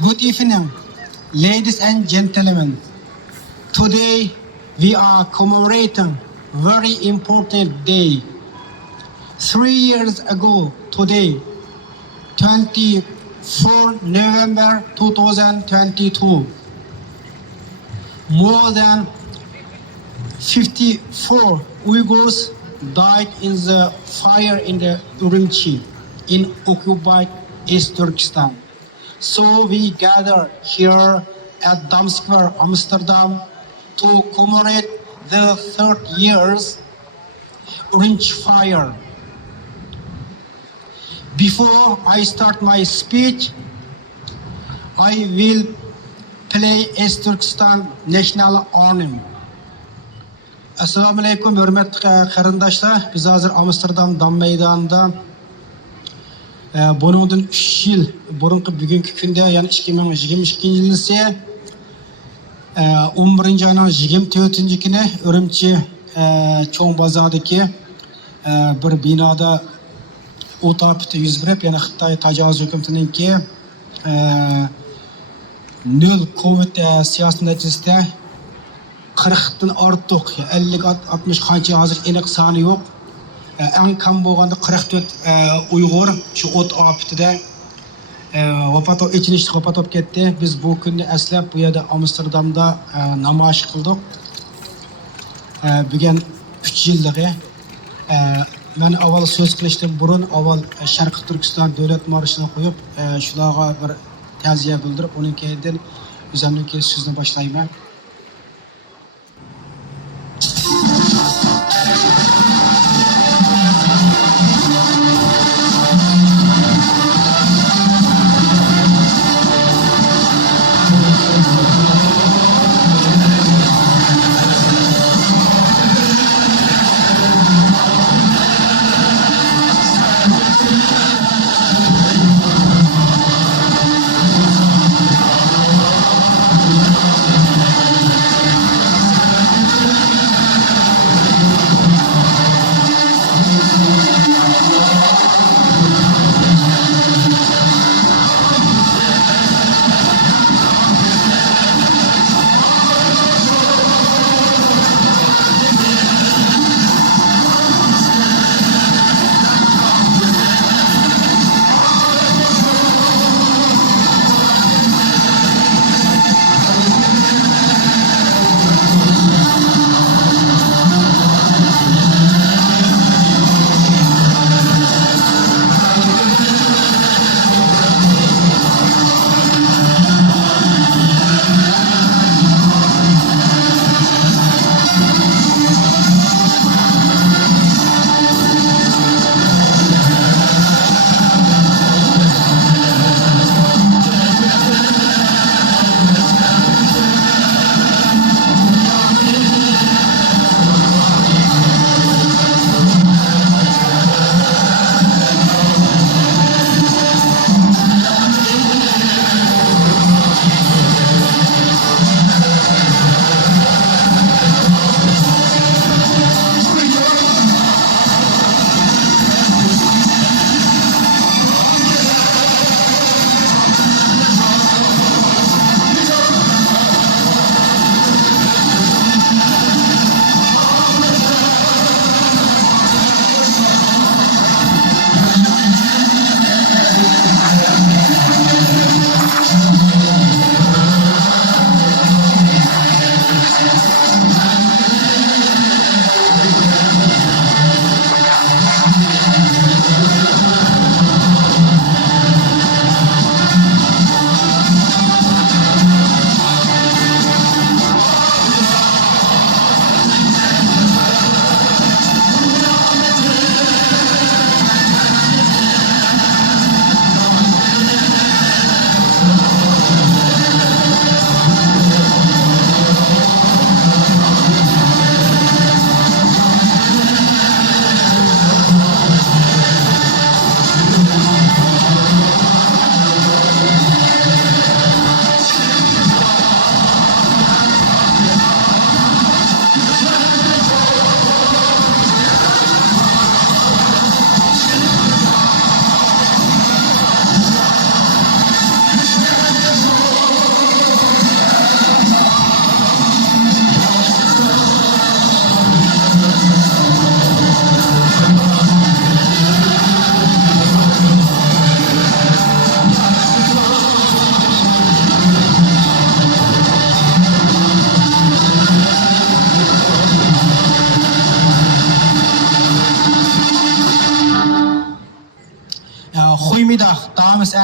Good evening, ladies and gentlemen. Today we are commemorating very important day. 3 years ago today, 24 November 2022, more than 54 Uyghurs died in the fire in the Urumqi in occupied East Turkestan. So we gather here at Dam Square, Amsterdam, to commemorate the 3rd year's Urumqi fire. Before I start my speech, I will play East Turkestan national anthem. Assalamu alaikum, hürmetli qarindoshlar. Biz hozir Amsterdam Dam maydonida bundan 3 yil burungi bugungi kunda, ya'ni 2022 yil ise 11 ayning 24 kuni Urumqi cho'ng bozordagi bir binoda o't ofati yuz berib, ya'ni Xitoy tajovuz hukumatiningki nol Covid siyosati natijasida 40 dan ortiq, 50-60 qancha hozir aniq soni yo'q. Eng kam bo'lganda 44 Uyg'ur shu o't ofatida vafot olib ketdi. Biz bu kunni eslab bu yerda Amsterdamda namoyish qildik. Bugun 3 yilligi. Men avval so'z qilishdan burun avval Sharqiy Turkiston davlat marshini qo'yib, shularga bir ta'ziya bildirib, uning keyin o'zimniki so'zni boshlayman.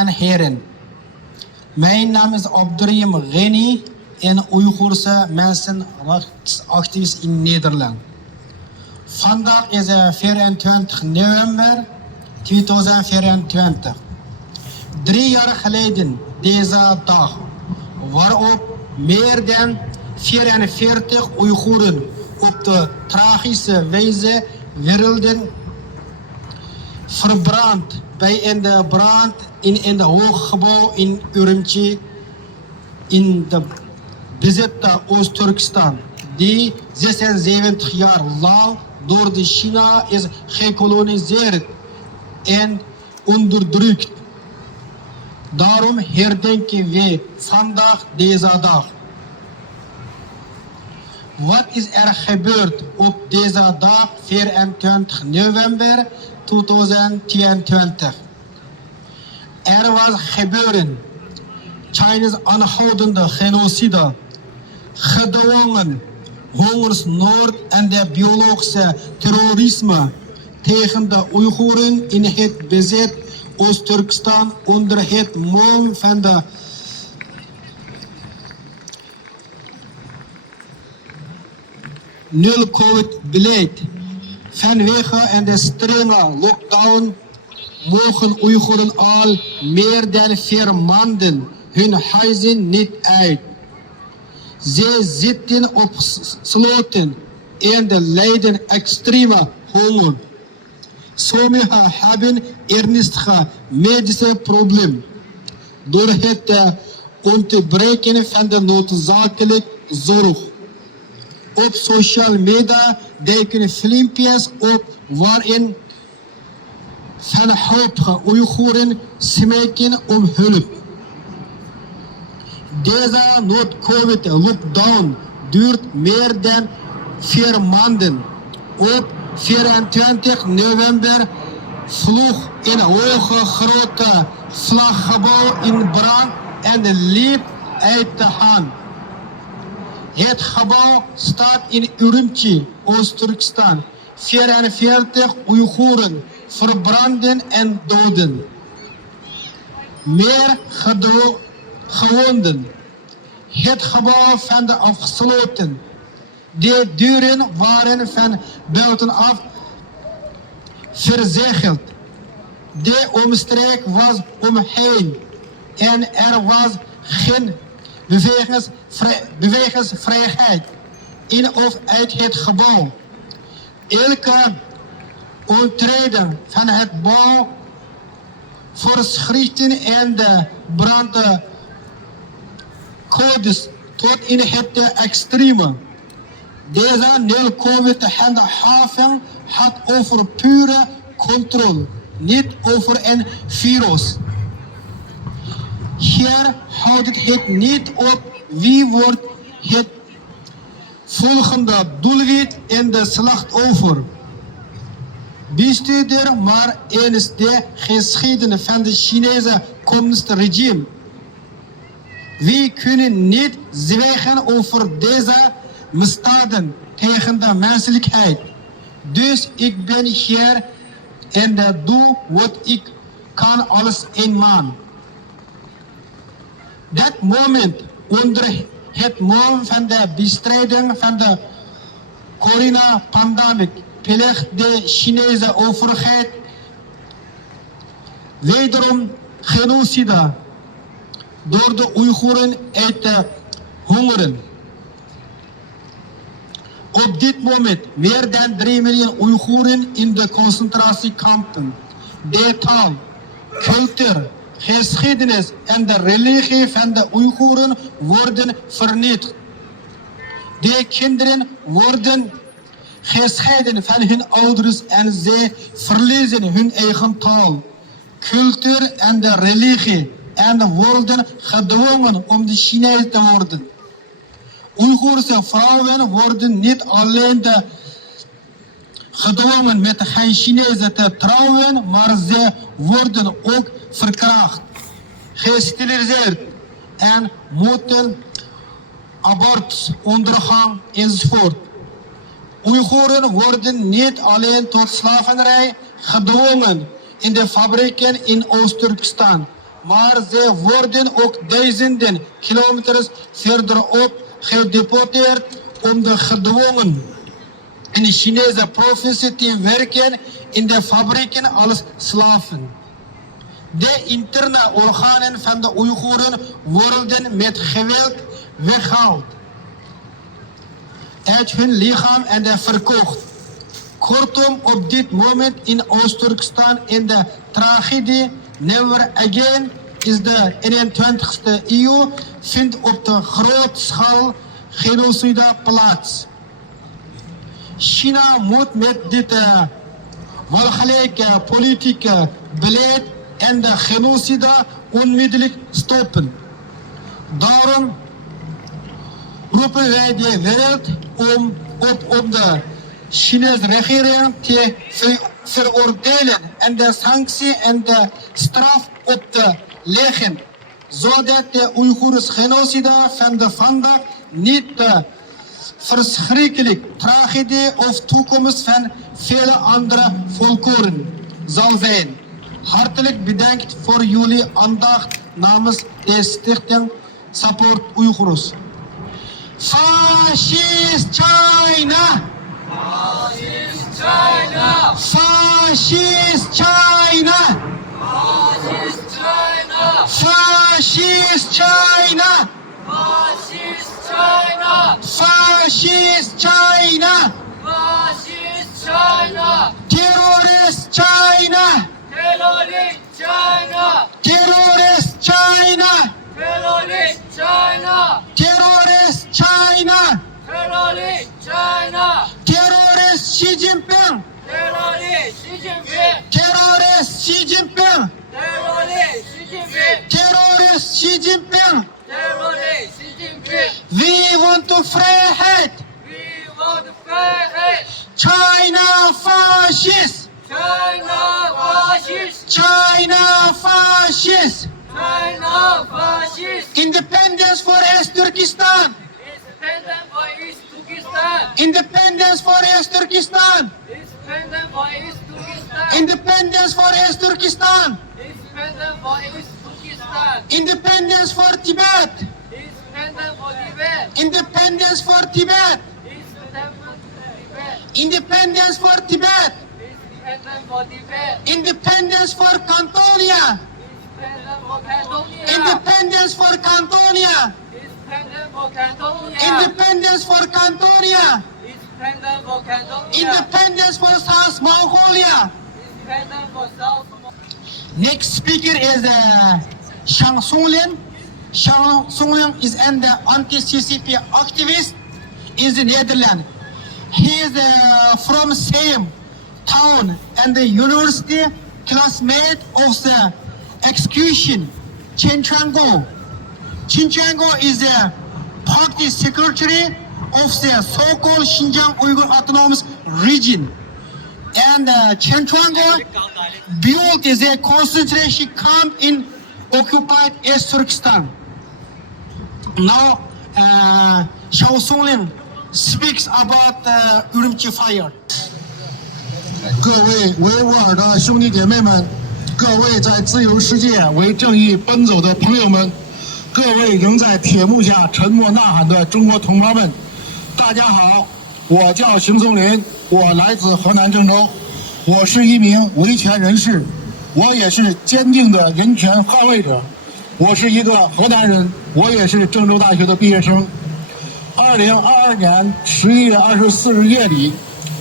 en heren. Mijn naam is Abdurrahim Gheni en Oeigoerse mensenrechtenactivist in Nederland. Vandaag is 24 november 2024. 3 jaar geleden deze dag, waarop meer dan 44 Oeigoeren op de tragische wijze werden verbrand bij een brand in een hooggebouw in Urumqi in de bezette Oost-Turkestan, die 76 jaar lang door de China is gekoloniseerd en onderdrukt. Daarom herdenken wij vandaag deze dag. Wat is er gebeurd op deze dag, 24 november 2022? Er was gebeuren. China's aanhoudende genocide, gedwongen hongersnood en de biologische terrorisme tegen de Oeigoeren in het bezet Oost-Turkestan onder het mom van de nul-COVID-beleid. Vanwege de strenge lockdown mogen Oeigoeren al meer dan 4 maanden hun huizen niet uit. Ze zitten opgesloten en lijden extreme honger. Sommigen hebben ernstige medische problemen door het ontbreken van de noodzakelijke zorg. Op social media duiken filmpjes op waarin wanhopige Oeigoeren smeken om hulp. Deze not-COVID lockdown duurt meer dan 4 maanden. Op 24 november vloog een hoge grote slaggebouw in brand en liep uit de hand. Het gebouw staat in Urumqi, Oost-Turkestan. 44 Oeigoeren verbranden en doden. Meer gewonden. Het gebouw van de afgesloten. De deuren waren van buitenaf verzegeld. De omstreek was omheen en er was geen bewegingsvrijheid in of uit het gebouw. Elke ontreden van het bouwvoorschriften en de brandcodes tot in het extreme. Deze nul-COVID-handhaving had over pure controle, niet over een virus. Hier houdt het niet op wie wordt het volgende doelwit en de slachtoffer. Bestudeer maar eens de geschiedenis van het Chinese communistische regime. We kunnen niet zwijgen over deze misdaden tegen de menselijkheid. Dus ik ben hier en doe wat ik kan als een man. Dat moment onder het mom van de bestrijding van de coronapandemie pleegt de Chinese overheid wederom genocide door de Oeigoeren uit te hongeren. Op dit moment meer dan 3 miljoen Oeigoeren in de concentratiekampen. De taal, cultuur, geschiedenis en de religie van de Oeigoeren worden vernietigd. De kinderen worden gescheiden van hun ouders en ze verliezen hun eigen taal, cultuur en de religie en worden gedwongen om de Chinees te worden. Oeigoerse vrouwen worden niet alleen gedwongen met geen Chinezen te trouwen, maar ze worden ook verkracht, gesteriliseerd en moeten abortus ondergaan enzovoort. Oeigoeren worden niet alleen tot slavernij gedwongen in de fabrieken in Oost-Turkestan, maar ze worden ook duizenden kilometers verderop gedeporteerd om de gedwongen in de Chinese provincie te werken in de fabrieken als slaven. De interne organen van de Oeigoeren worden met geweld weggehaald uit hun lichaam en verkocht. Kortom, op dit moment in Oost-Turkestan in de tragedie Never Again is de 21ste eeuw vindt op de grote schaal genocide plaats. China moet met dit walgelijke politieke beleid en de genocide onmiddellijk stoppen. Daarom roepen wij de wereld om op de Chinese regering te veroordelen en de sanctie en de straf op te leggen, zodat de Oeigoers genocide van de vandaag niet de verschrikkelijke tragedie of toekomst van vele andere volkeren zal zijn. Hartelijk bedankt voor jullie aandacht namens de Stichting Support Oeigoers. Fascist China! Fascist China! Fascist China! Fascist China! Fascist China! Fascist China! Fascist China! Fascist China! Terrorist China! Terrorist China! Terrorist China! Terrorist China! Terrorist China! Terrorist China! Terrorist Xi Jinping! Terrorist Xi Jinping! Terrorist Xi Jinping! Terrorist Xi Jinping! Terrorist Xi Jinping! Terrorist Xi Jinping! We want to vrijheid! We want vrijheid! China fascist! China fascist! China fascist! China fascist! Independence for East Turkestan! Independent for East Turkestan! Independence for East Turkestan! Independent for East Turkestan! Independence for East Turkestan! Independent for East Turkestan! Independence for Tibet! Independent for Tibet! Independence for Tibet! Independent for Tibet! Independence for Tibet! Independent for Tibet! Independence for Cantonia! Independent for Catalonia! Independence for Cantonia! Independent for Catalonia! Independence for Cantonia! Independent for Catalonia! Independence for South Mongolia! Independent for South Next speaker is Shang Songlin. Shang Songlin is an anti-CCP activist in the Netherlands. He is from same town and the university classmate of the execution Chen Chango. Chen Chango is the party secretary of the so-called Xinjiang Uyghur Autonomous Region. And Chen Chango built the concentration camp in occupied East Turkestan. Now, Shao Songlin speaks about Urumqi fire. 各位维吾尔的兄弟姐妹们，各位在自由世界为正义奔走的朋友们，各位仍在铁幕下沉默呐喊的中国同胞们，大家好，我叫邢松林，我来自河南郑州，我是一名维权人士，我也是坚定的人权捍卫者，我是一个河南人，我也是郑州大学的毕业生。2022年11月24日夜里，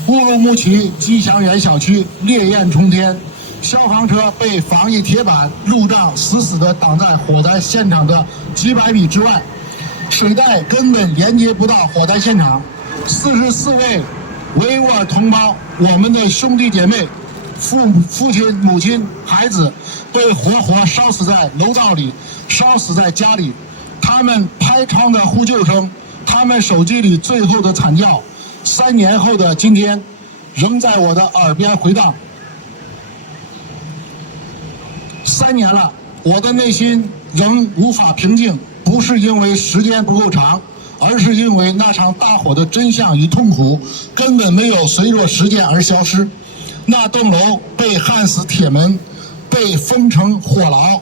乌鲁木齐吉祥园小区烈焰冲天，消防车被防疫铁板、路障死死地挡在火灾现场的几百米之外，水带根本连接不到火灾现场。44位维吾尔同胞，我们的兄弟姐妹、父亲、母亲、孩子，被活活烧死在楼道里，烧死在家里。他们拍窗的呼救声，他们手机里最后的惨叫，3年后的今天，仍在我的耳边回荡。3年了，我的内心仍无法平静，不是因为时间不够长，而是因为那场大火的真相与痛苦根本没有随着时间而消失。那栋楼被焊死铁门，被封成火牢，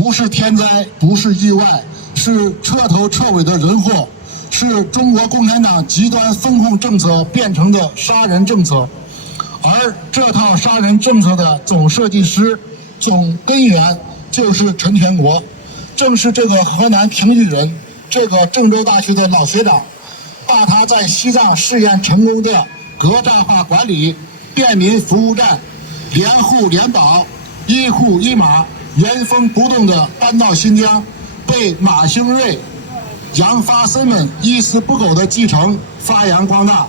不是天灾，不是意外，是彻头彻尾的人祸，是中国共产党极端风控政策变成的杀人政策。而这套杀人政策的总设计师、总根源就是陈全国，正是这个河南平舆人，这个郑州大学的老学长，把他在西藏试验成功的格栅化管理、便民服务站、联户联保、一户一码原封不动地搬到新疆，被马兴瑞、杨发森们一丝不苟地继承发扬光大，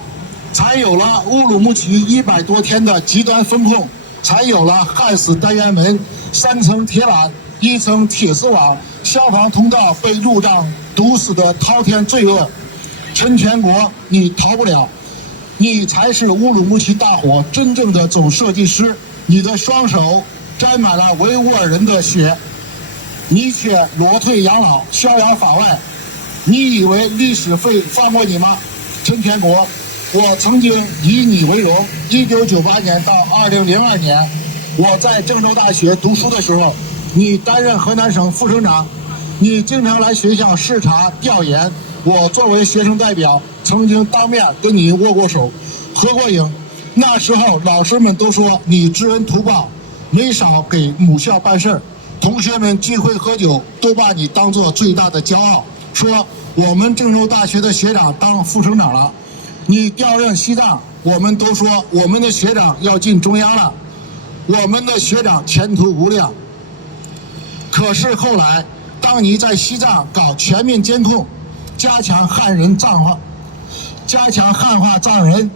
才有了乌鲁木齐100多天的极端风控，才有了焊死单元门、3层铁缆、1层铁丝网、消防通道被路障堵死的滔天罪恶。陈全国，你逃不了，你才是乌鲁木齐大火真正的总设计师。你的双手沾满了维吾尔人的血，你却裸退养老，逍遥法外。你以为历史会放过你吗？陈全国，我曾经以你为荣。1998年到2002年，我在郑州大学读书的时候，你担任河南省副省长，你经常来学校视察调研。我作为学生代表，曾经当面跟你握过手、合过影。那时候老师们都说你知恩图报，没少给母校办事儿。同学们聚会喝酒，都把你当作最大的骄傲，说我们郑州大学的学长当副省长了。你调任西藏，我们都说我们的学长要进中央了，我们的学长前途无量。可是后来，当你在西藏搞全面监控，加强汉化藏人，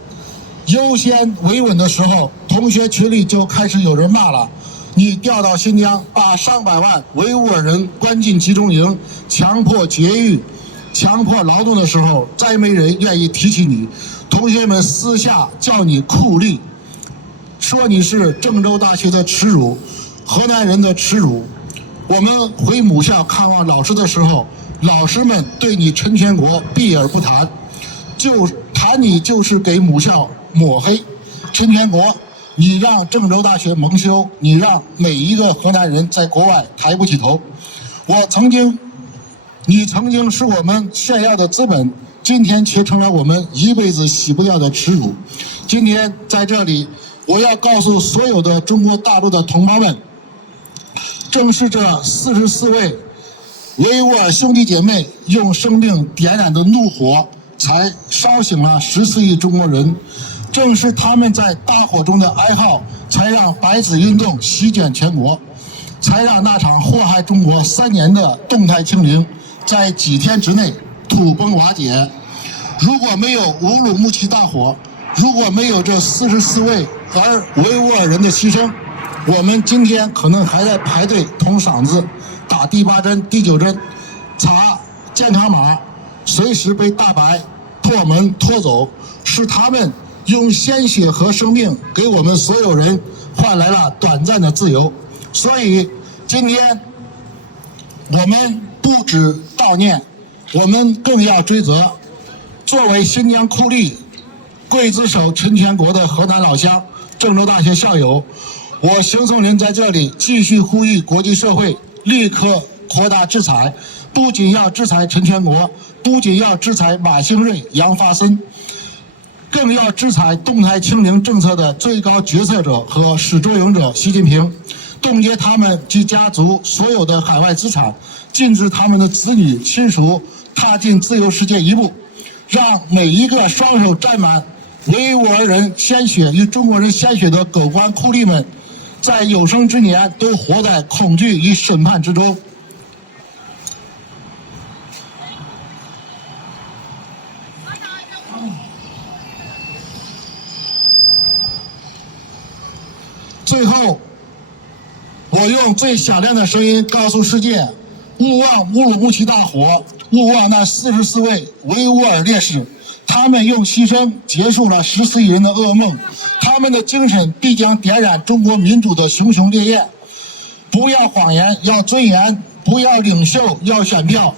优先维稳的时候，同学群里就开始有人骂了。你调到新疆，把上百万维吾尔人关进集中营，强迫绝育、强迫劳动的时候，再没人愿意提起你。同学们私下叫你酷吏，说你是郑州大学的耻辱，河南人的耻辱。我们回母校看望老师的时候，老师们对你陈全国避而不谈，就谈你就是给母校抹黑。陈全国，你让郑州大学蒙羞，你让每一个河南人在国外抬不起头。你曾经是我们炫耀的资本，今天却成了我们一辈子洗不掉的耻辱。今天在这里，我要告诉所有的中国大陆的同胞们，正是这44位维吾尔兄弟姐妹用生命点燃的怒火，才烧醒了14亿中国人。正是他们在大火中的哀号，才让白纸运动席卷全国，才让那场祸害中国3年的动态清零在几天之内土崩瓦解。如果没有乌鲁木齐大火，如果没有这44位维吾尔人的牺牲，我们今天可能还在排队捅嗓子、打第8针、第9针、查健康码，随时被大白破门拖走。是他们用鲜血和生命给我们所有人换来了短暂的自由。所以今天我们不止悼念，我们更要追责。作为新疆酷吏、刽子手陈全国的河南老乡、郑州大学校友，我邢松林在这里继续呼吁国际社会立刻扩大制裁，不仅要制裁陈全国，不仅要制裁马兴瑞、杨发森，更要制裁动态清零政策的最高决策者和始作俑者习近平，冻结他们及家族所有的海外资产，禁止他们的子女亲属踏进自由世界一步，让每一个双手沾满维吾尔人鲜血与中国人鲜血的狗官酷吏们，在有生之年都活在恐惧与审判之中。最后，我用最响亮的声音告诉世界：勿忘乌鲁木齐大火，勿忘那44位维吾尔烈士，他们用牺牲结束了14亿人的噩梦，他们的精神必将点燃中国民主的熊熊烈焰。不要谎言，要尊严；不要领袖，要选票。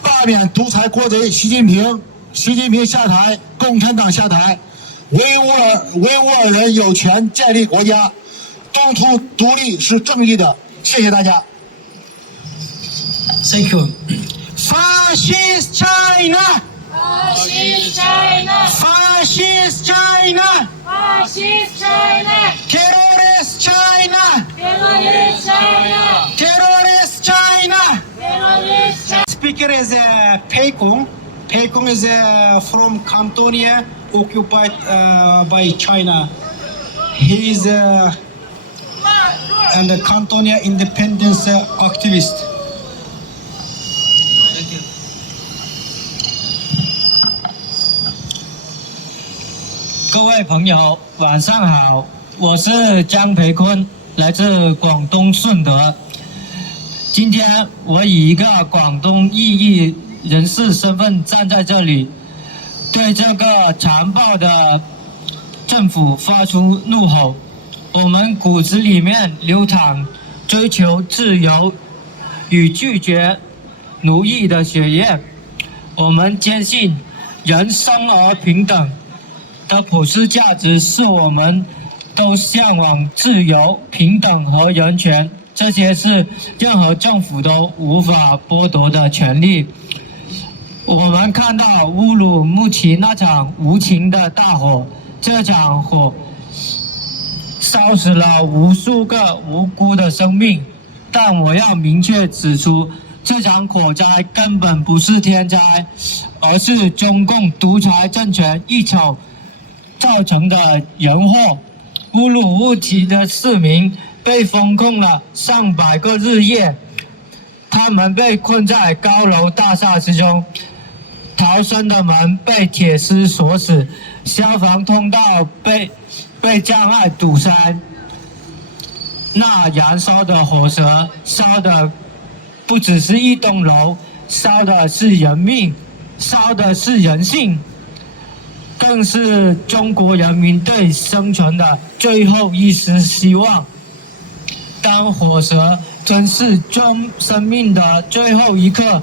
罢免独裁国贼习近平，习近平下台，共产党下台。维吾尔人有权建立国家，东突独立是正义的，谢谢大家。Thank you. Fascist China! Fascist China! Fascist China! Fascist China! Terrorist China! Terrorist China! Terrorist China! Terrorist China! Speaker is Pei Kong. Pei Kong is from Cantonia, occupied by China. He is and the Cantonia independence activist. 各位朋友，晚上好，我是江培坤，来自广东顺德。今天我以一个广东异议人士身份站在这里，对这个残暴的政府发出怒吼。我们骨子里面流淌追求自由与拒绝奴役的血液，我们坚信人生而平等的普世价值是我们都向往自由、平等和人权，这些是任何政府都无法剥夺的权利。我们看到乌鲁木齐那场无情的大火，这场火烧死了无数个无辜的生命，但我要明确指出，这场火灾根本不是天灾，而是中共独裁政权一手造成的人祸。乌鲁木齐的市民被封控了上百个日夜，他们被困在高楼大厦之中，逃生的门被铁丝锁死，消防通道被障碍堵塞。那燃烧的火舌烧的不只是一栋楼，烧的是人命，烧的是人性，更是中国人民对生存的最后一丝希望。当火舌吞噬生命的最后一刻，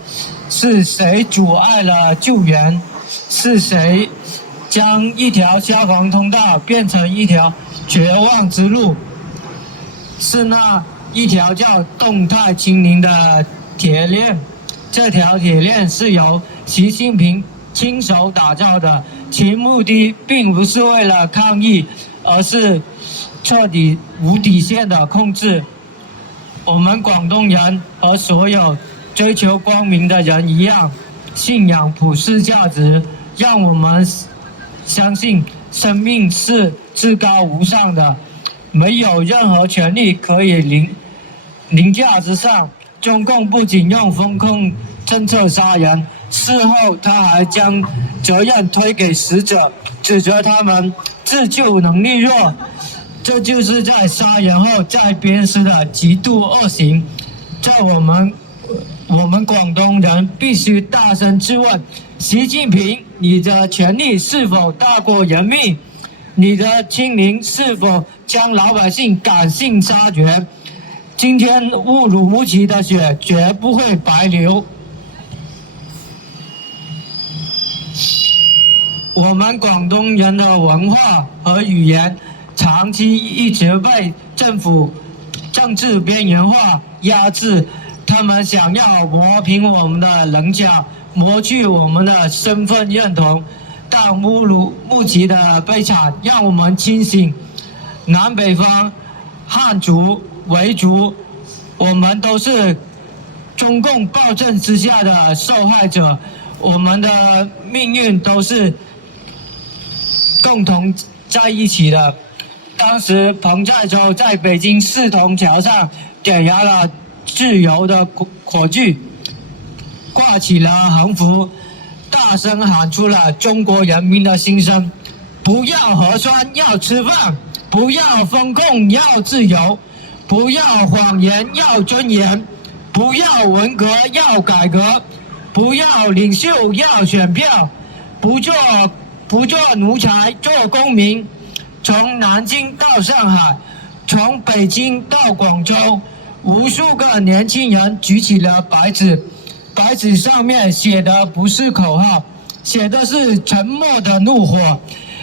是谁阻碍了救援？是谁将一条消防通道变成一条绝望之路？是那一条叫动态清零的铁链。这条铁链是由习近平亲手打造的，其目的并不是为了抗议，而是彻底无底线的控制。我们广东人和所有追求光明的人一样，信仰普世价值，让我们相信生命是至高无上的，没有任何权利可以凌驾之上。中共不仅用封控政策杀人，事后他还将责任推给死者，指责他们自救能力弱。这就是在杀人后再鞭尸的极度恶行。在我们广东人必须大声质问：习近平，你的权力是否大过人命？你的清零是否将老百姓赶尽杀绝？今天乌鲁木齐的血绝不会白流。我们广东人的文化和语言长期一直被政府政治边缘化压制，他们想要磨平我们的棱角，磨去我们的身份认同。但乌鲁木齐的悲惨让我们清醒，南北方、汉族、维族，我们都是中共暴政之下的受害者，我们的命运都是共同在一起的。当时彭再洲在北京四通桥上点燃了自由的火炬，挂起了横幅，大声喊出了中国人民的心声：不要核酸要吃饭，不要封控要自由，不要谎言要尊严，不要文革要改革，不要领袖要选票，不做奴才做公民。从南京到上海，从北京到广州，无数个年轻人举起了白纸，白纸上面写的不是口号，写的是沉默的怒火，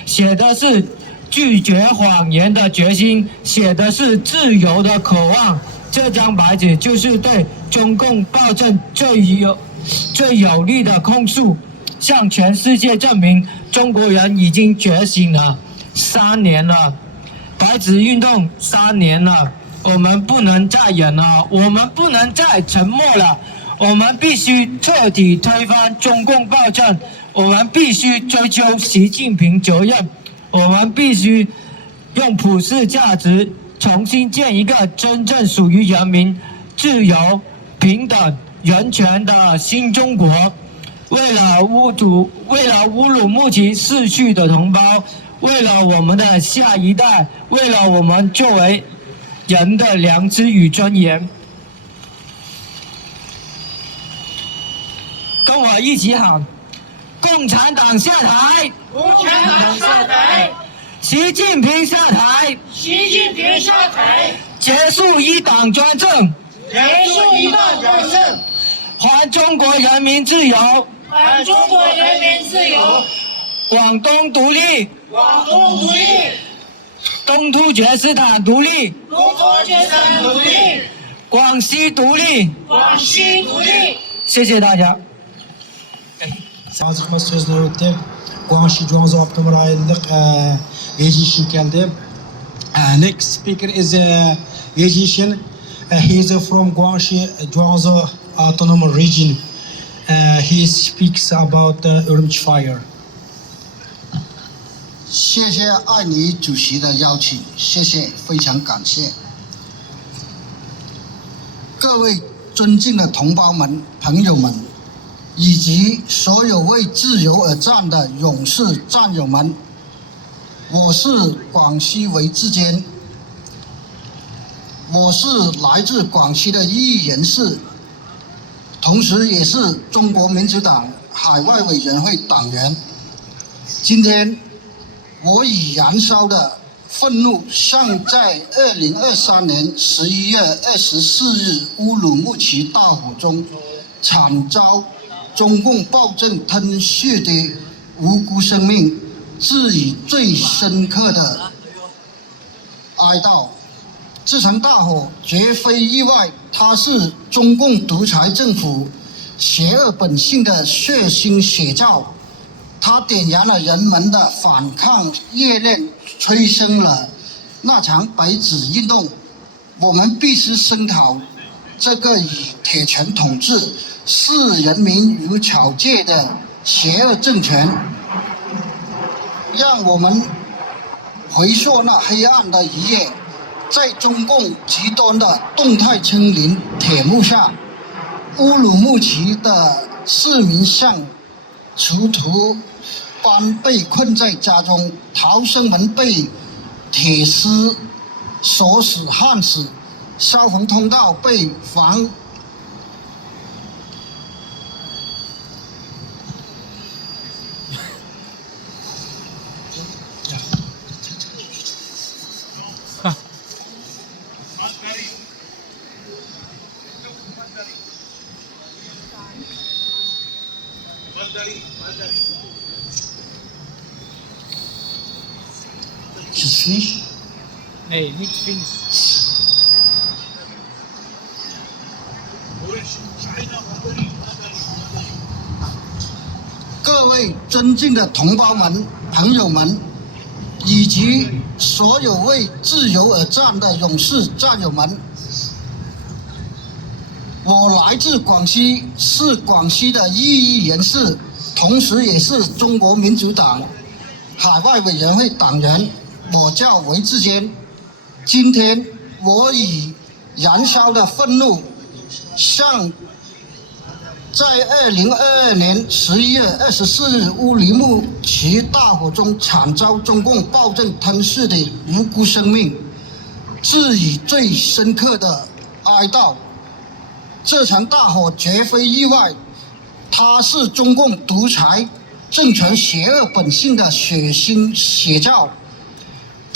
写的是拒绝谎言的决心，写的是自由的渴望。这张白纸就是对中共暴政最有力的控诉，向全世界证明中国人已经觉醒了。3年了，白纸运动3年了，我们不能再忍了，我们不能再沉默了，我们必须彻底推翻中共暴政，我们必须追究习近平责任，我们必须用普世价值重新建一个真正属于人民、自由、平等、人权的新中国。为了乌鲁木齐逝去的同胞，为了我们的下一代，为了我们作为人的良知与尊严，跟我一起喊：共产党下台！共产党下台！习近平下台！习近平下台！结束一党专政！结束一党专政！还中国人民自由！还中国人民自由！广东独立！广东独立！东突厥斯坦独立！东突厥斯坦独立！广西独立！广西独立！谢谢大家。 Hazırlıkma sözleri ötті. Guangxi Zhuangzi Abdumur ayındıq Yejishin geldi. Next speaker is Yejishin. He is from Guangxi Zhuangzi Autonomous Region. He speaks about the Urumqi fire. 谢谢艾尼主席的邀请，谢谢，非常感谢。各位尊敬的同胞们、朋友们，以及所有为自由而战的勇士战友们，我是广西维志坚，我是来自广西的异议人士，同时也是中国民主党海外委员会党员。今天，我以燃烧的愤怒，向在2023年11月24日乌鲁木齐大火中惨遭中共暴政吞噬的无辜生命，致以最深刻的哀悼。这场大火绝非意外，它是中共独裁政府邪恶本性的血腥写照。它点燃了人们的反抗热烈，催生了那场白纸运动。我们必须声讨这个以铁拳统治、视人民如草芥的邪恶政权。让我们回溯那黑暗的一夜，在中共极端的动态清零铁幕下，乌鲁木齐的市民像囚徒般被困在家中，逃生门被铁丝锁死焊死，消防通道被防Hey, let's finish. 各位尊敬的同胞们、朋友们，以及所有为自由而战的勇士战友们，我来自广西，是广西的异议人士，同时也是中国民主党海外委员会党员。我叫韦志坚。今天我以燃烧的愤怒，向在2022年11月24日乌鲁木齐大火中惨遭中共暴政吞噬的无辜生命，致以最深刻的哀悼。这场大火绝非意外，它是中共独裁政权邪恶本性的血腥写照。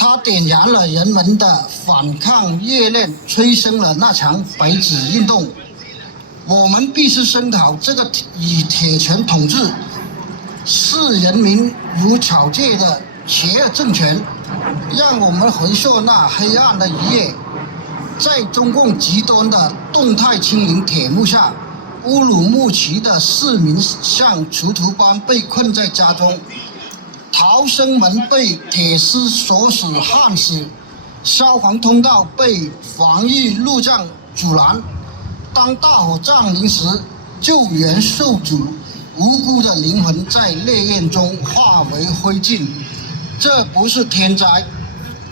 它点燃了人们的反抗热烈，催生了那场白纸运动。我们必须声讨这个以铁拳统治、视人民如草芥的邪恶政权。让我们回溯那黑暗的一夜，在中共极端的动态清零铁幕下，乌鲁木齐的市民像囚徒般被困在家中，逃生门被铁丝锁死焊死，消防通道被防疫路障阻拦。当大火降临时，救援受阻，无辜的灵魂在烈焰中化为灰烬。这不是天灾，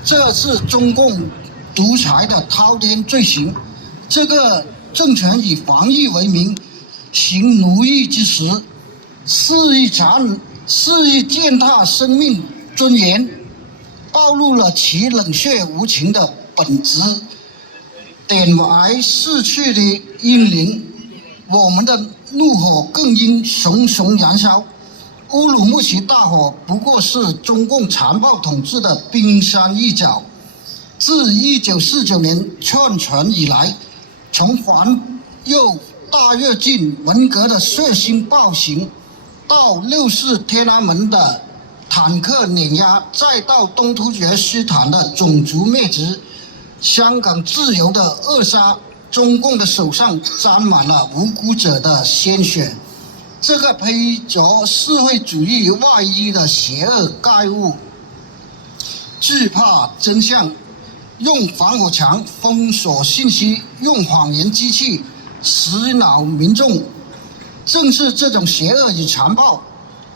这是中共独裁的滔天罪行。这个政权以防疫为名，行奴役之实，肆意践踏生命尊严，暴露了其冷血无情的本质，点燃逝去的英灵。我们的怒火更应熊熊燃烧。乌鲁木齐大火不过是中共残暴统治的冰山一角。自1949年篡权以来，从环右大跃进文革的血腥暴行，到6·4天安门的坦克碾压，再到东突厥斯坦的种族灭绝，香港自由的扼杀，中共的手上沾满了无辜者的鲜血。这个披着社会主义外衣的邪恶怪物，惧怕真相，用防火墙封锁信息，用谎言机器洗脑民众。正是这种邪恶与残暴，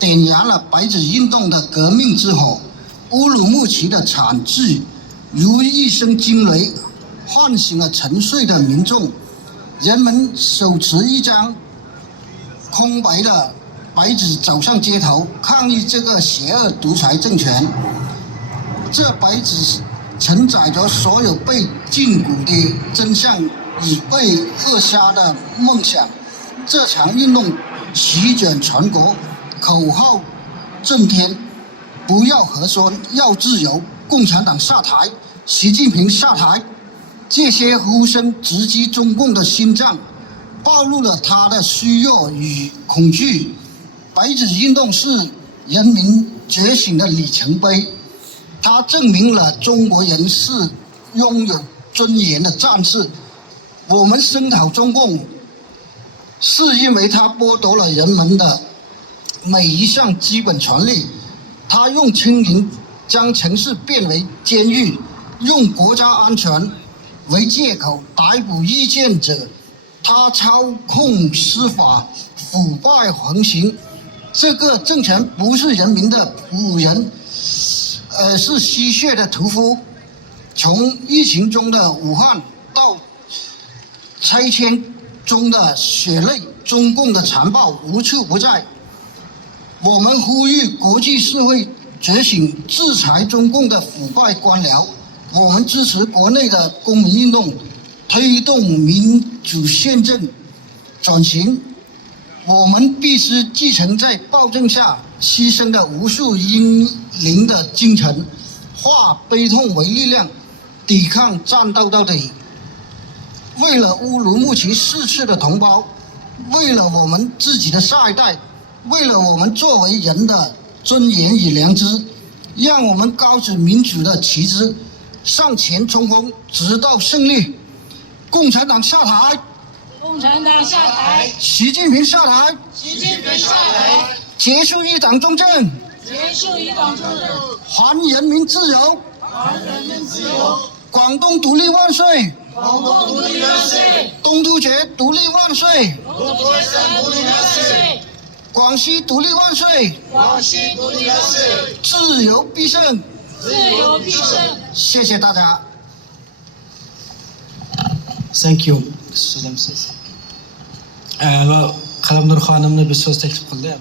点燃了白纸运动的革命之火。乌鲁木齐的惨剧如一声惊雷，唤醒了沉睡的民众。人们手持一张空白的白纸走上街头，抗议这个邪恶独裁政权。这白纸承载着所有被禁锢的真相与被扼杀的梦想。这场运动席卷全国，口号震天，不要核酸，要自由，共产党下台，习近平下台。这些呼声直击中共的心脏，暴露了他的虚弱与恐惧。白纸运动是人民觉醒的里程碑，它证明了中国人是拥有尊严的战士。我们声讨中共，是因为他剥夺了人们的每一项基本权利。他用清零将城市变为监狱，用国家安全为借口逮捕意见者。他操控司法，腐败横行。这个政权不是人民的仆人，是吸血的屠夫。从疫情中的武汉到拆迁中的血泪，中共的残暴无处不在。我们呼吁国际社会觉醒，制裁中共的腐败官僚。我们支持国内的公民运动，推动民主宪政转型。我们必须继承在暴政下牺牲的无数英灵的精神，化悲痛为力量，抵抗战斗到底。为了乌鲁木齐逝去的同胞，为了我们自己的下一代，为了我们作为人的尊严与良知，让我们高举民主的旗帜，向前冲锋，直到胜利。共产党下台！共产党下台！习近平下台！习近平下台！结束一党专政！结束一党专政！还人民自由！还人民自由！广东独立万岁！广东独立万岁！东突厥独立万岁！东突厥独立万岁！广西独立万岁！广西独立万岁！自由必胜！自由必胜！谢谢大家。Thank you. So'zamsiz. Va Qalamnur xonimni bir so'z taklif qildi.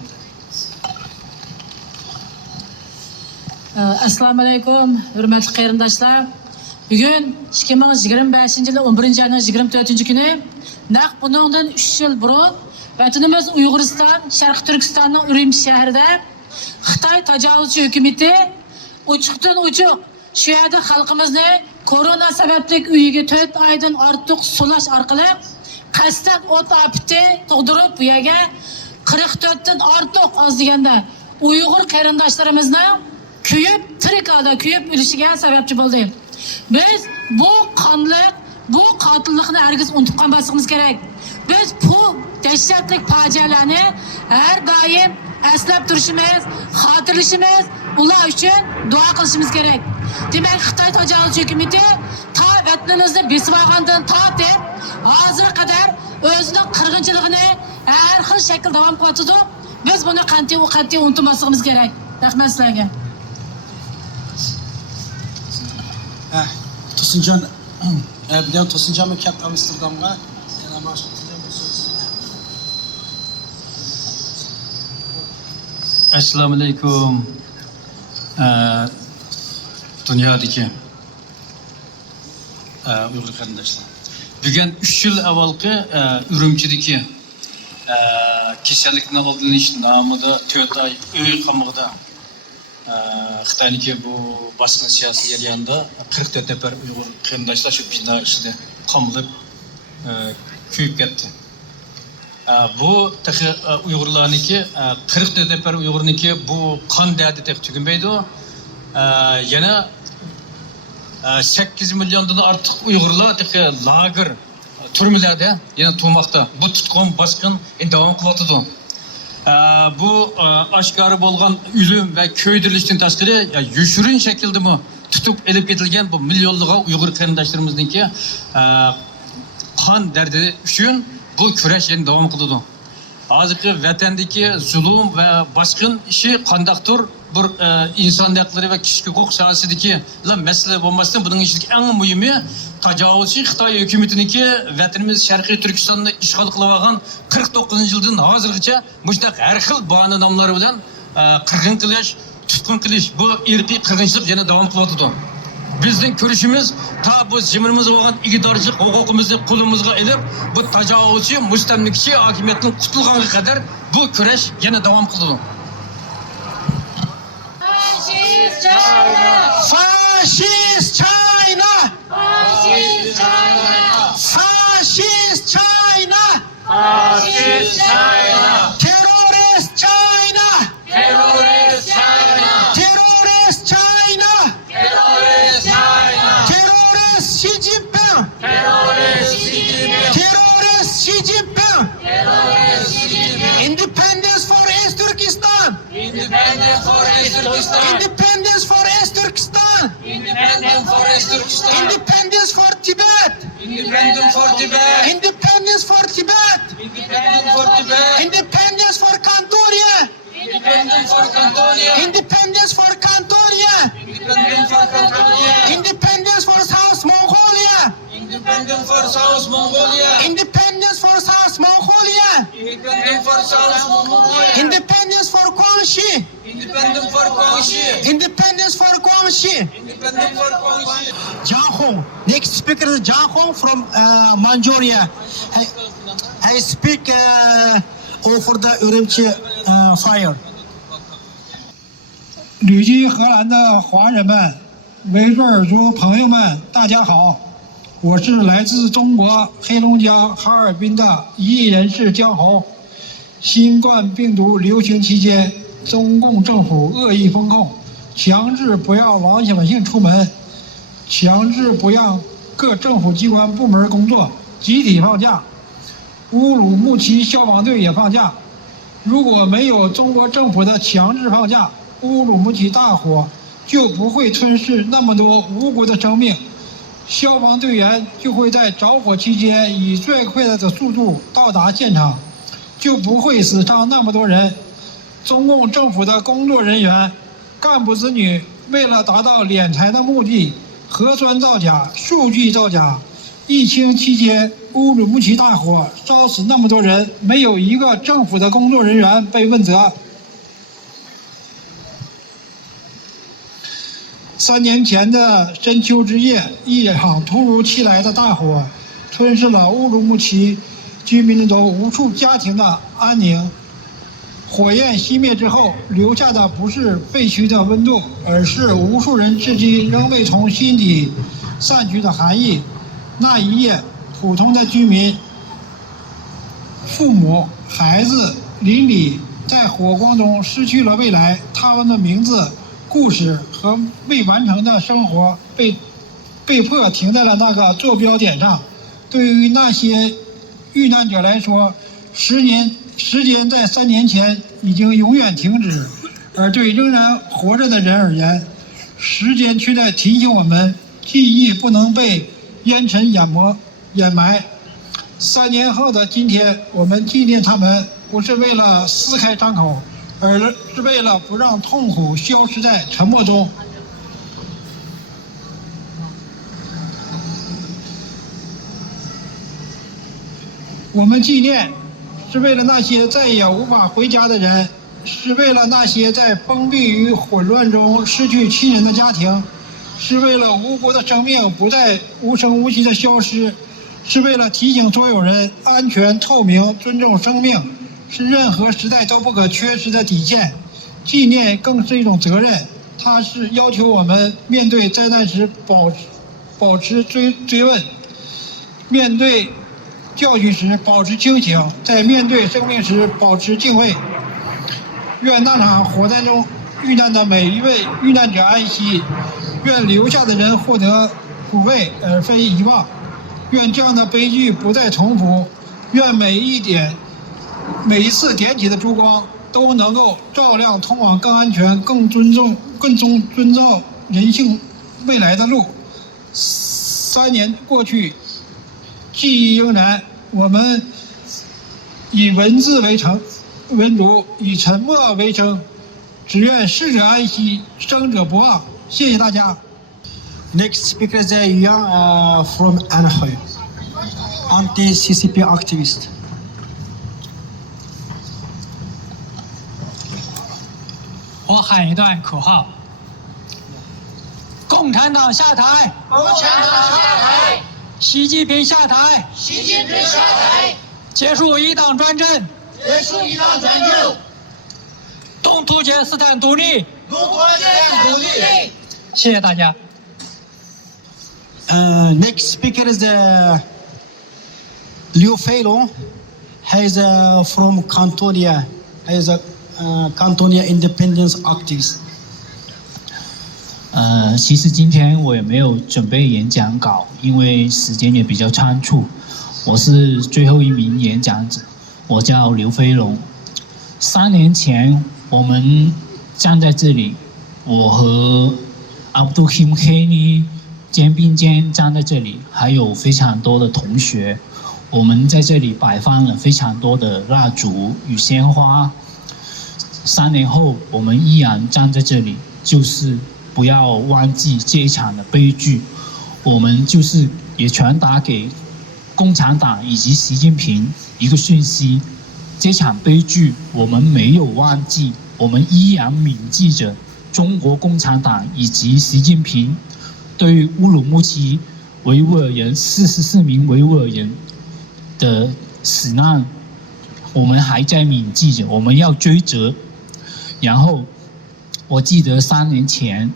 Assalomu alaykum, hurmatli qarindoshlar. Bugun 2025-yil 11 ayning 24 kuni, naq bundan 3 yil burun vatanimiz Uyg'uriston, Sharq Turkistonning Urumchi shahrida Xitoy tajovuzchi hukumatı uchuqdan uchuq shu yerda xalqimizni korona sababli uyiga 4 oydan ortiq sulash orqali qasddan o't opiti tug'dirib bu yerga 44 dan ortiq oz deganda Uyg'ur qarindoshlarimizni kuyib, tirik holda kuyib o'lishiga sababchi bo'ldi. Biz bu qonliq, bu qotillikni hargiz unutib qolmasligimiz kerak. Biz bu dahshatli fojialarni har doim eslab turishimiz, xotirlashimiz, ular uchun duo qilishimiz kerak. Demak, Xitoy tajovuz hukumati ta vatanimizni besib olgandan tortib hozirga qadar o'zining qirg'inchiligini har xil shaklda davom qilyotdi. Biz buni qanday unutmasligimiz kerak. Rahmat sizlarga. To'sinjon, bu ham To'sinjonmi Katta Amsterdamga yana boshqa To'sinjon so'z. Assalomu alaykum. Dunyodagi Uyg'ur qarindoshlar. Bugun 3 yil avvalgi Urumchidagi kasallikni oldinish nomida 4 oy uy qamoqda Xitoyniki bu boshqa siyosiy jarayonda 44 nafar Uyg'ur qarindoshlar shu bino ichida qamilib kuyib ketdi. Bu Uyg'urlarniki 44 nafar Uyg'urniki bu qon dadi tugunmaydi. Yana 8 milyondan ortiq Uyg'urlar lager turmalarda yana turmoqda. Bu tutqun bosqin davom qilyotdi. Bu oshkora bo'lgan o'lim va ko'ydirilishdan tashqari yoshirin shaklda tutib elib ketilgan bu millionlagan Uyg'ur qarindoshlarimizninki qon dardi uchun bu kurash yana davom qiladi. Hozirgi vatandagi zulm va boshqin ishi qandaqdir bir inson haqlari va kishilik huquq sohasidagi masala bo'lmasdan buning ichidagi eng muhimi tajovuzchi Xitoy hukumatiniki vatanimiz Sharqiy Turkistonni ishg'ol qilib olgan 49-yildan hozirgacha mushtaq har xil bahona nomlari bilan qirg'in qilish, tutqun qilish bu irqiy qirg'inchilik yana davom qilyotdi. Bizning ko'rishimiz ta bu ziminimiz bo'lgan igidorchilik huquqimizni qo'limizga ilib bu tajovuzchi mustamlikachi hokimiyatdan qutulganiga qadar bu kurash yana davom qiladi. Fascist China! Fascist China! Fascist China! Fascist China! Terrorist China! Terrorist China! Terrorist China! Terrorist China! Terrorist Xi Jinping! Terrorist Xi Jinping! Terrorist Xi Jinping! Terrorist Xi Jinping! Independence for East Turkestan! Independence for East Turkestan! Independence for East Turkestan! Independence for East Turkestan! Independence for Tibet! Independence for Tibet! Independence for Tibet! Independence for Tibet! Independence for Kantoria! Independence for Cantonia! Independence for Kantoria! Independence for Cantonia! Independence for South Mongolia! Independence for South Mongolia! Independence for South Mongolia! Independence for South Mongolia! Independence for Guangxi! Independence for Guangxi! Independence for Guangxi! Independence for Guangxi! Zhang Hong. Next speaker is Zhang Hong from Manchuria. I speak over the Urumqi fire. 旅居荷兰的华人们、维吾尔族朋友们，大家好，我是来自中国黑龙江哈尔滨的异议人士江红。新冠病毒流行期间，中共政府恶意封控，强制不让老百姓出门，强制不让各政府机关部门工作，集体放假。乌鲁木齐消防队也放假。如果没有中国政府的强制放假，乌鲁木齐大火就不会吞噬那么多无辜的生命，消防队员就会在着火期间以最快的速度到达现场，就不会死伤那么多人。中共政府的工作人员、干部子女为了达到敛财的目的，核酸造假、数据造假。疫情期间，乌鲁木齐大火烧死那么多人，没有一个政府的工作人员被问责。3年前的深秋之夜，一场突如其来的大火吞噬了乌鲁木齐居民中无数家庭的安宁。火焰熄灭之后，留下的不是废墟的温度，而是无数人至今仍未从心底散去的寒意。那一夜，普通的居民、父母、孩子、邻里在火光中失去了未来，他们的名字、故事和未完成的生活被被迫停在了那个坐标点上。对于那些遇难者来说，时间在3年前已经永远停止，而对仍然活着的人而言，时间却在提醒我们，记忆不能被烟尘掩埋。3年后的今天，我们纪念他们，不是为了撕开伤口，而是为了不让痛苦消失在沉默中。我们纪念，是为了那些再也无法回家的人，是为了那些在封闭与混乱中失去亲人的家庭，是为了无辜的生命不再无声无息的消失，是为了提醒所有人，安全、透明、尊重生命是任何时代都不可缺失的底线。纪念更是一种责任，它是要求我们面对灾难时保持追问，面对教训时保持清醒，在面对生命时保持敬畏。愿那场火灾中遇难的每一位遇难者安息，愿留下的人获得抚慰而非遗忘，愿这样的悲剧不再重复，愿每一次点起的烛光都能够照亮通往更安全、更尊重人性未来的路。3年过去，记忆仍然，我们以文字为主，以沉默为声，只愿逝者安息，生者不忘。谢谢大家。Next speaker is Yang from Anaheim, anti-CCP activist. 我喊一段口号：共产党下台！共产党下台！习近平下台！习近平下台！结束一党专政！结束一党专政！东突厥斯坦独立！中国斯坦独立！谢谢大家。Next speaker is Liu Feilong. He is from Cantonia. He is a Cantonia independence activist. 其实今天我也没有准备演讲稿，因为时间也比较仓促。我是最后一名演讲者，我叫刘飞龙。3年前我们站在这里，我和 Abdulhim Khani 肩并肩站在这里，还有非常多的同学，我们在这里摆放了非常多的蜡烛与鲜花。3年后，我们依然站在这里，就是不要忘记这一场的悲剧。我们就是也传达给共产党以及习近平一个讯息：这场悲剧我们没有忘记，我们依然铭记着中国共产党以及习近平对乌鲁木齐维吾尔人44名维吾尔人的死难，我们还在铭记着，我们要追责。然后我记得3年前，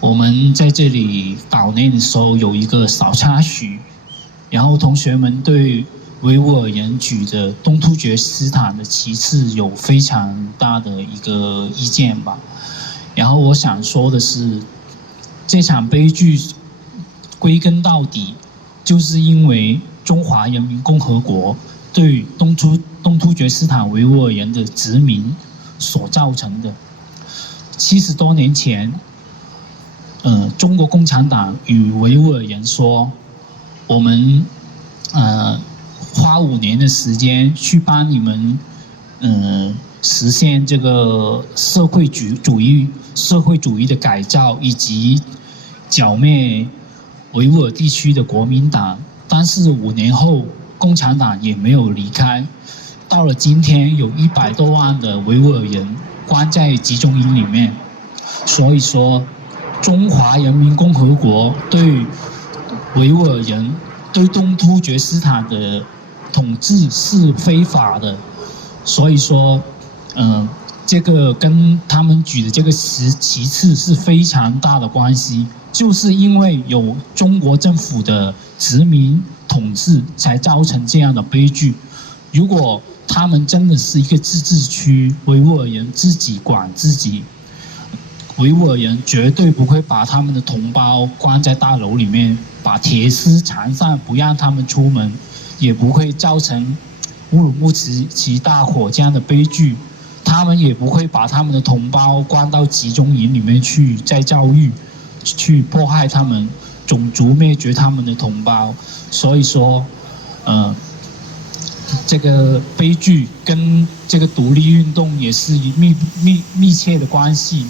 我们在这里悼念的时候有一个小插曲，然后同学们对维吾尔人举着东突厥斯坦的旗帜有非常大的一个意见吧。然后我想说的是，这场悲剧归根到底就是因为中华人民共和国对东突厥斯坦维吾尔人的殖民所造成的。70多年前，中国共产党与维吾尔人说，我们花5年的时间去帮你们实现这个社会主义的改造，以及剿灭维吾尔地区的国民党。但是5年后，共产党也没有离开。到了今天，有100多万的维吾尔人关在集中营里面。所以说，中华人民共和国对维吾尔人、对东突厥斯坦的统治是非法的。所以说，这个跟他们举的这个旗帜是非常大的关系，就是因为有中国政府的殖民统治，才造成这样的悲剧。如果他们真的是一个自治区，维吾尔人自己管自己，维吾尔人绝对不会把他们的同胞关在大楼里面，把铁丝缠上不让他们出门，也不会造成乌鲁木齐大火这样的悲剧。他们也不会把他们的同胞关到集中营里面去再教育，去迫害他们，种族灭绝他们的同胞。所以说，这个悲剧跟这个独立运动也是密切的关系。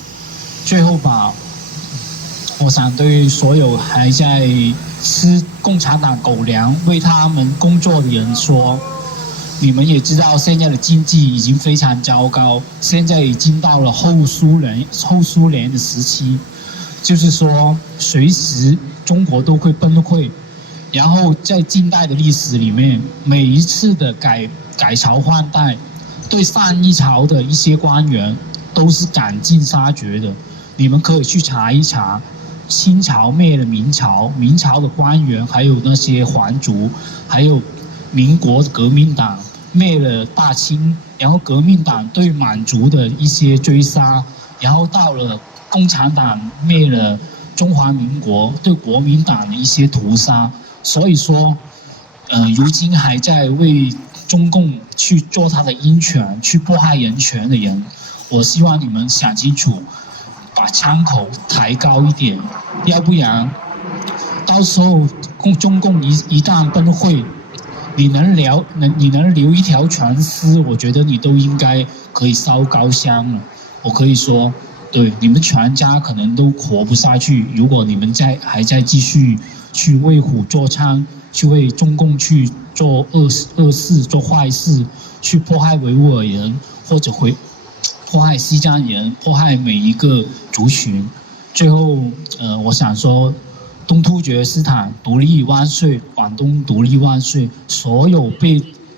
最后吧，我想对所有还在吃共产党狗粮、为他们工作的人说，你们也知道现在的经济已经非常糟糕，现在已经到了后苏联的时期，就是说随时中国都会崩溃。然后在近代的历史里面，每一次的改朝换代，对上一朝的一些官员都是赶尽杀绝的。你们可以去查一查，清朝灭了明朝，明朝的官员还有那些皇族，还有民国革命党灭了大清，然后革命党对满族的一些追杀，然后到了共产党灭了中华民国，对国民党的一些屠杀。所以说，如今还在为中共去做他的鹰犬，去迫害人权的人，我希望你们想清楚，把枪口抬高一点，要不然到时候中共一旦崩溃，你能留一条全尸，我觉得你都应该可以烧高香了。我可以说，对你们全家可能都活不下去，如果你们还在继续去为虎作伥，去为中共去做恶事、做坏事，去迫害维吾尔人，或者迫害西藏人，迫害每一个族群。最后，我想说，东突厥斯坦独立万岁，广东独立万岁！所有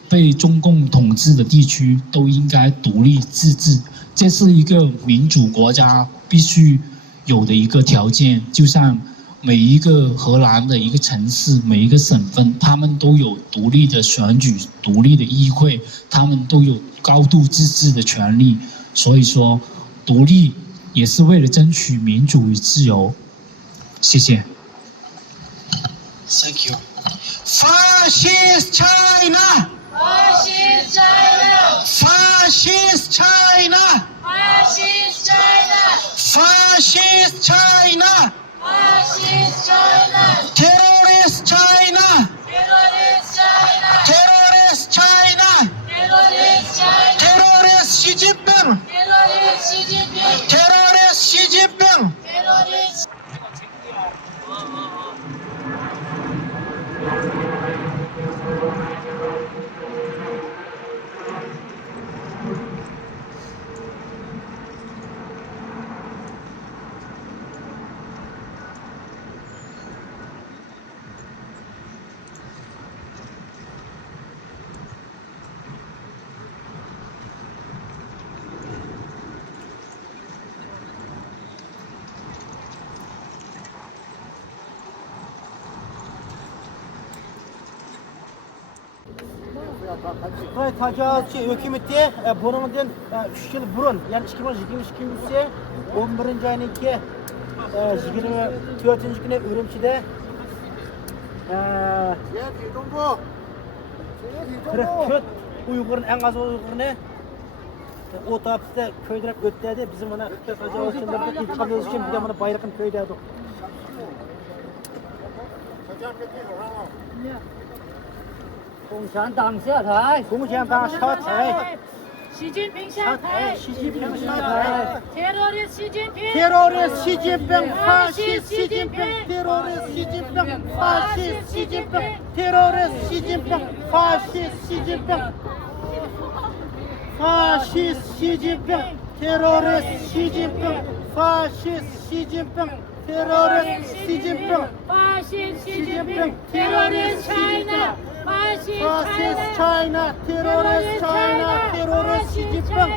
被中共统治的地区都应该独立自治，这是一个民主国家必须有的一个条件。就像每一个荷兰的一个城市，每一个省份，他们都有独立的选举、独立的议会，他们都有高度自治的权利。所以说，独立也是为了争取民主与自由。谢谢。Thank you. Fascist China! Fascist China! Fascist China! Fascist China! Fascist China! Fascist China! Terrorist China! Terrorist China! Terrorist China! Terrorist China! Terrorist Xi Jinping! Terrorist Xi Jinping! Terrorist Xi Jinping! Terrorist Xitoy tajovuzchi hukumati bundan 3 yil burun, ya'ni 2022 yili 11-oyning 24-kuni Urumchida 44 Uyg'urni, eng az Uyg'urni o'tapida ko'ydirib o'tdi. Biz mana Xitoy tajovuzchilarga intiqomimiz uchun biz mana bayrog'ini ko'ydirdik. 共产党下台！共产党下台！习近平下台！习近平下台！ Terörist 习近平！ Terrorist Xi Jinping! Fascist Xi Jinping! Terrorist Xi Jinping! Fascist Xi Jinping! Terrorist Xi Jinping! Fascist Xi Jinping! Fascist Xi Jinping! Terrorist Xi Jinping! Fascist Xi Jinping! Terrorist Xi Jinping! Fascist Xi Jinping! Terörist China! Fascist China! Terrorist China! Terrorist Xi Jinping!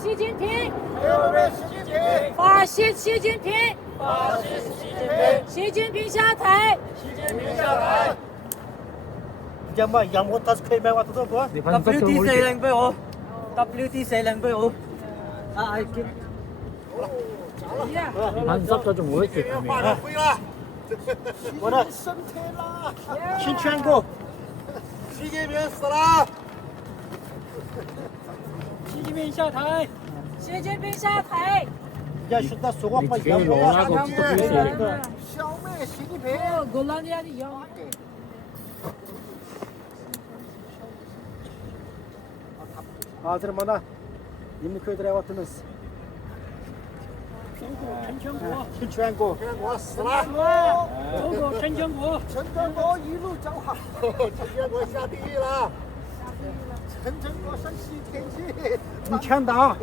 习近平，没有人习近平，法西习近平，法西习近平，习近平下台。习近平下台。 WT xe lên với ô. WT xe lên với ô. ai kiếm. hắn sắp cho chúng tôi chuyện này. 我的升天啦！新全国，习近平死了！习近平下台。习近平下台。要是他说话不一样，消灭习近平。我那里的羊。 Hazır mana? 20köyde ev atınız. 陈全国死了！中国陈全国，陈全国一路走好，陈全国下地狱了。陈全国上西天去。共产党，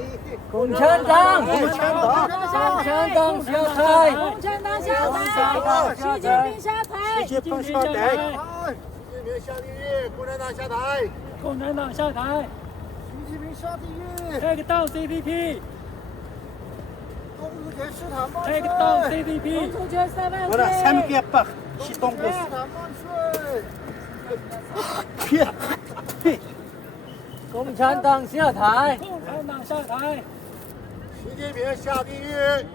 共产党，共产党，共产党下台，共产党下台，习近平下台，习近平下台，习近平下地狱，共产党下台，共产党下台，习近平下地狱， take down CCP， 东突厥斯坦万 take 岁！ down CCP， 突厥三万我的岁。三边八，西东部斯坦万岁！屁！共产党下台，共产党下台，习近平下地狱。